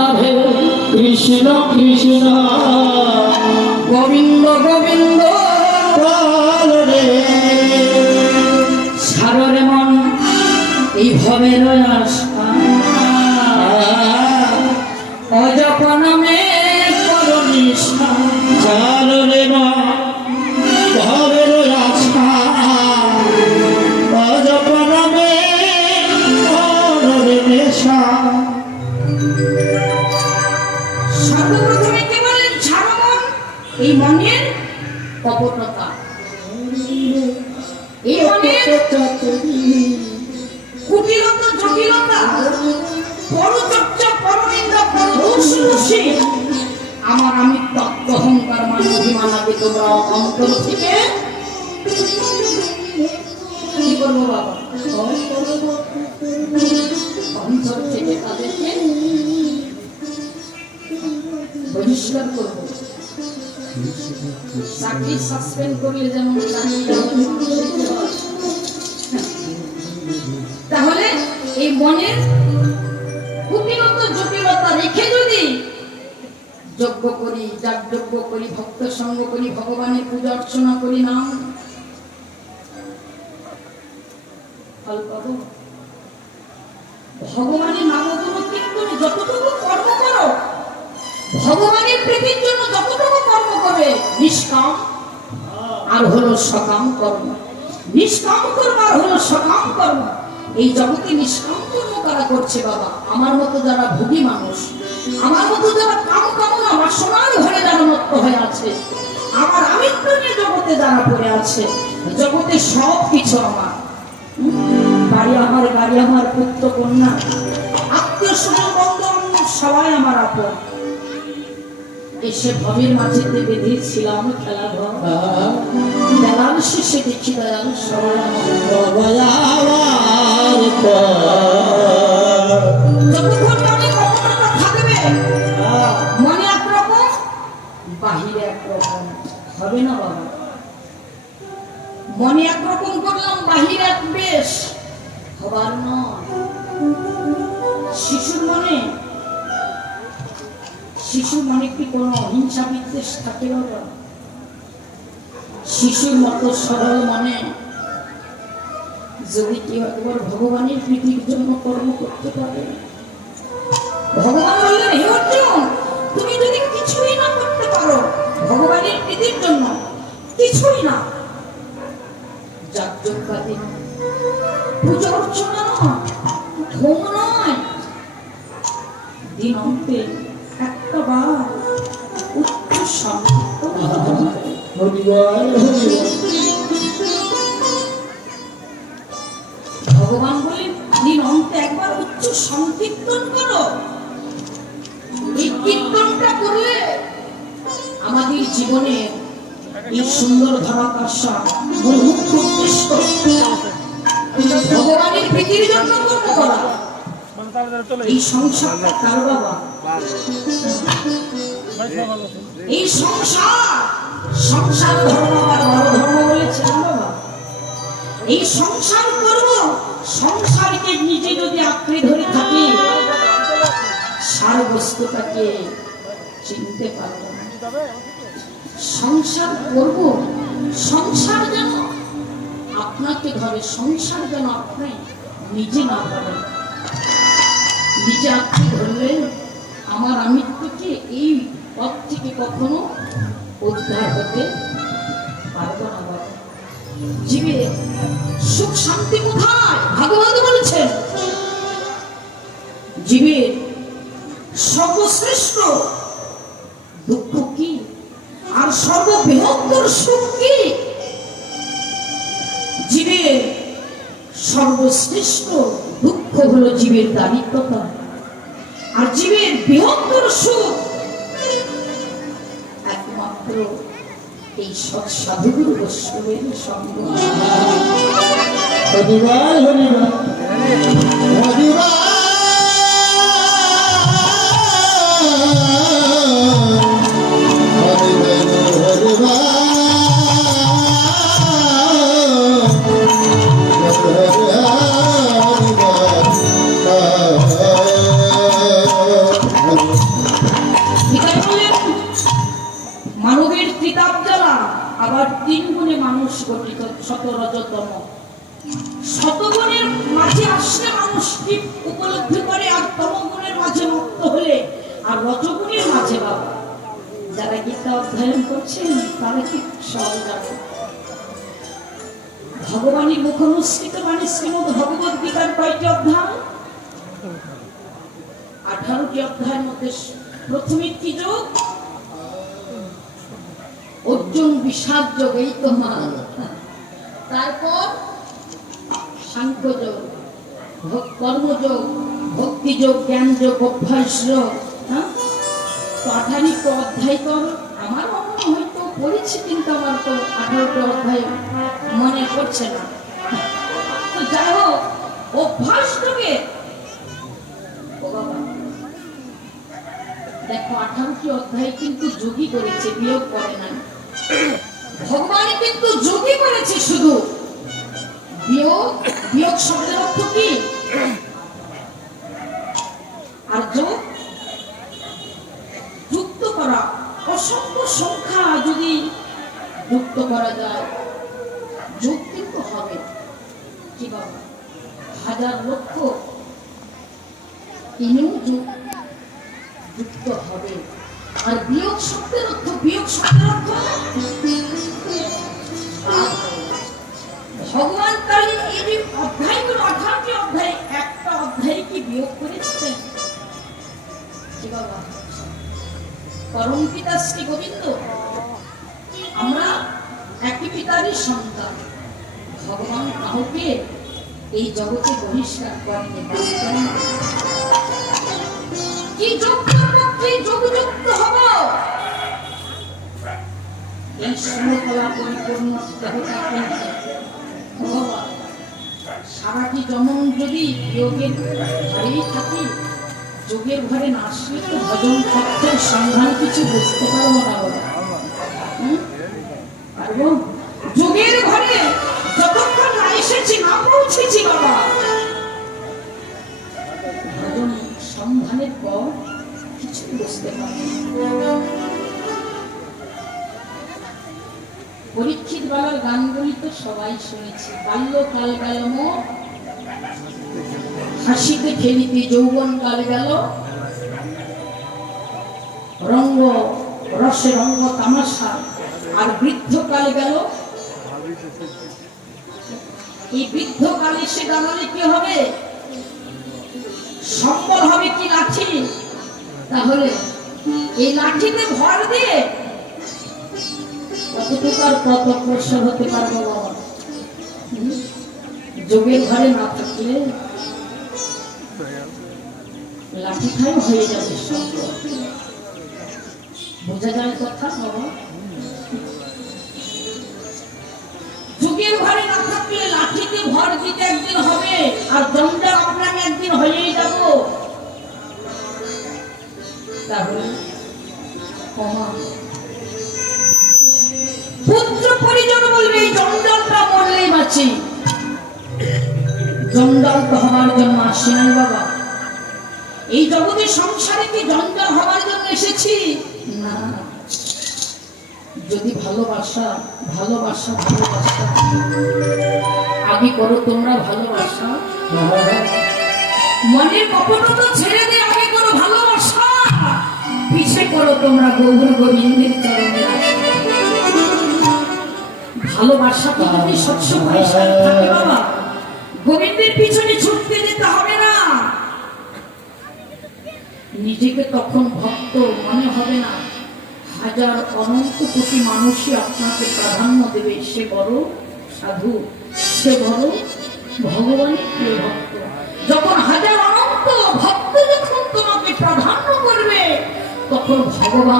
রাধে কৃষ্ণ কৃষ্ণ। গোবিন্দ গোবিন্দ সাররে মন এই ভবের আশা করনিষ্ঠা কপটতা এই মনের কুটিলতা জটিলতা পরচর্চা পরনিন্দা পরদূষি আমার আমি তত্ত্ব অহংকার মান অভিমানাকে তোমরা অন্তর থেকে কি করব বাবা? অন্তর থেকে তাদেরকে বহিষ্কার করব। চাকরি সাসপেন্ড করলে যেমন তাহলে এই মনের কুটিলতা জটিলতা রেখে যদি যজ্ঞ করি, যাগযজ্ঞ করি, ভক্ত সঙ্গ করি, ভগবানের পূজা অর্চনা করি, নাম ভগবানের কীর্তনে যতটুকু কর্ম করো, ভগবানের নিষ্কাম, আর হলো সকাম কর্ম। নিষ্কাম কর্ম, আর হলো সকাম কর্ম। এই জগতে নিষ্কাম কর্ম তারা করছে বাবা? আমার মতো যারা ভোগী মানুষ, আমার মতো যারা কাম কামনা বাসনার ঘরে যারা মত্ত হয়ে আছে, আমার আমিত্ব নিয়ে জগতে যারা পড়ে আছে, জগতে সব কিছু আমার। বাড়ি আমার গাড়ি আমার পুত্র, কন্যা, আত্মীয় স্বজন সবাই আমার আপন। এসে ভবের মাঝেতে বেঁধেছিলাম খেলা ঘর। বেলার শেষে দেখি দয়াল যতক্ষণ মনে কখনো থাকবে মনে একরকম বাহিরে একরকম। হবে না বাবা? মনে একরকম করলাম বাহিরে এক বেশ। হবার নয়। শিশুর মনে শিশুর মনে কি কোনো অহিংসা বিদ্বেষ থাকে বাবা শিশুর মতো সরল মনে যদি কেউ একবার ভগবানের প্রীতির জন্য কর্ম করতে পারে? ভগবান বললেন, হে অর্জুন, তুমি যদি কিছুই না করতে পারো ভগবানের প্রীতির জন্য, কিছুই না। যাজ্ঞাদি পূজা অর্চনা নয় হোম নয়। দিন অন্তে একটা উচ্চ হরিবল ভগবান একবার উচ্চ সংকীর্তন করো। কীর্তনটা করলে আমাদের জীবনে এই সুন্দর ধরাকাশা ভগবানের প্রীতির জন্য কর্ম করা এই সংসারটা কার বাবা? এই সংসার সংসার ধর্ম বড় ধর্ম বলেছেন এই সংসার করব সংসারকে নিজে যদি আঁকড়ে ধরে থাকি সার বস্তুটাকে চিনতে পারব সংসার করব, সংসার যেন আপনাকে ধরে, সংসার যেন আপনি নিজে না ধরেন নিজে আঁকড়ে ধরলে আমার আমিত্বকে এই পথ থেকে কখনো উদ্ধার হতে পারব না জীবে সুখ, শান্তি কোথায়? ভগবান বলেছেন জীবের সর্বশ্রেষ্ঠ দুঃখ কি? আর সর্ববৃহত্তর সুখ কি? জীবের সর্বশ্রেষ্ঠ দুঃখ হলো জীবের দারিদ্রতা। আর জীবের বৃহত্তর সুখ। একমাত্র এই সৎ সাধুগুরু বৈষ্ণবের সঙ্গ। হরিবার হরিবার হরিবল। মানবের ত্রিতাপ জ্বালা আবার তিন গুণে মানুষ গঠিত শত রজতম শতগুণের মাঝে আসলে মানুষ কি উপলব্ধি করে আর তমগুণের মাঝে মুক্ত হলে আর রজগুণের মাঝে বাবা। যারা গীতা অধ্যয়ন করছেন, তারা কি সব জানে ভগবানের মুখনুষ্ঠিত মানে শ্রীমদ ভগবত গীতার কয়টি অধ্যায়? আঠারোটি অধ্যায়ের মধ্যে প্রথমে কি যোগ? অর্জুন বিষাদ যোগ এই তোমার তারপর সাংখ্যযোগ কর্মযোগ ভক্তিযোগ জ্ঞান যোগ, অভ্যাস যোগ হ্যাঁ? তো অধ্যায় তো আমার মনে হয়তো পড়েছি, কিন্তু আমার তো আঠারোটি অধ্যায় মনে পড়ছে না। তো যাই হোক, অভ্যাস যোগে। দেখো, আঠারোটি অধ্যায় কিন্তু যোগী করেছে, বিয়োগ করে না ভগবান কিন্তু যোগী করেছে শুধু। বিয়োগ বিয়োগ শব্দের অর্থ কি? আর যুক্ত করা। অসংখ্য সংখ্যা যদি যুক্ত করা যায় যোগ কিন্তু হবে। কি বাবা হাজার লক্ষ। তিনিও যুক্ত হবে। আর বিয়োগ শব্দের অর্থ, বিয়োগ শব্দের অর্থ? ভগবান তাহলে এই অধ্যায়গুলো আঠারোটি অধ্যায়, একটা অধ্যায় কি বিয়োগ করেছিলেন পরম পিতা শ্রী গোবিন্দ, আমরা একই পিতারই সন্তান। ভগবান কাউকে এই জগতে বহিষ্কার করেনি? কি যোগ করব কি যোগ যুক্ত হব সারাটি জনম যদি যোগের ঘরেই থাকি, যোগের ঘরে না তো ভজন তত্ত্বের সন্ধান কিছু বুঝতে পারব না? পারব যোগের ঘরে যতক্ষণ না এসেছি, না পৌঁছেছি বাবা। ভজন সন্ধানের পর কিছু বুঝতে পারব না। পরীক্ষিত বাবার গানগুলি তো সবাই শুনেছি বাল্যকাল গেল হাসিতে খেলিতে যৌবন কাল গেল রঙ্গ রসে রঙ্গ তামাশা আর বৃদ্ধকাল গেল এই বৃদ্ধকালে সে দাঁড়ালে কি হবে সম্বল হবে কি লাঠি তাহলে এই লাঠিতে ভর দিয়ে কতটুকু আর কত অগ্রসর হতে পারব বাবা যোগের ঘরে না থাকলে লাঠি খাই হয়ে যাবে বোঝা যায় কথা বাবা যুগের ঘরে না থাকলে লাঠিতে ভর দিতে একদিন হবে, আর জঞ্জাল আপনাকে একদিন হয়েই যাব। তাহলে ক্ষমা পুত্র পরিজন মরলেই বাঁচি। তো হওয়ার জন্য আসি নাই বাবা। এই জগতে সংসারে কি হওয়ার জন্য এসেছি? না। যদি ভালোবাসা ভালোবাসা ভালোবাসা আগে করো তোমরা ভালোবাসা। মনের কপটতা ছেড়ে দিয়ে করো তোমরা গৌর গোবিন্দের চরণে। ভালোবাসা তো যদি সবসময় সাথে থাকে বাবা। গোবিন্দের পিছনে ছুটতে যেতে হবে না। নিজেকে তখন ভক্ত মনে হবে না। হাজার অনন্ত কোটি মানুষই আপনাকে প্রাধান্য দেবে। সে বড় সাধু সে বড় ভগবানের প্রিয় ভক্ত। যখন হাজার অনন্ত ভক্ত যখন তোমাকে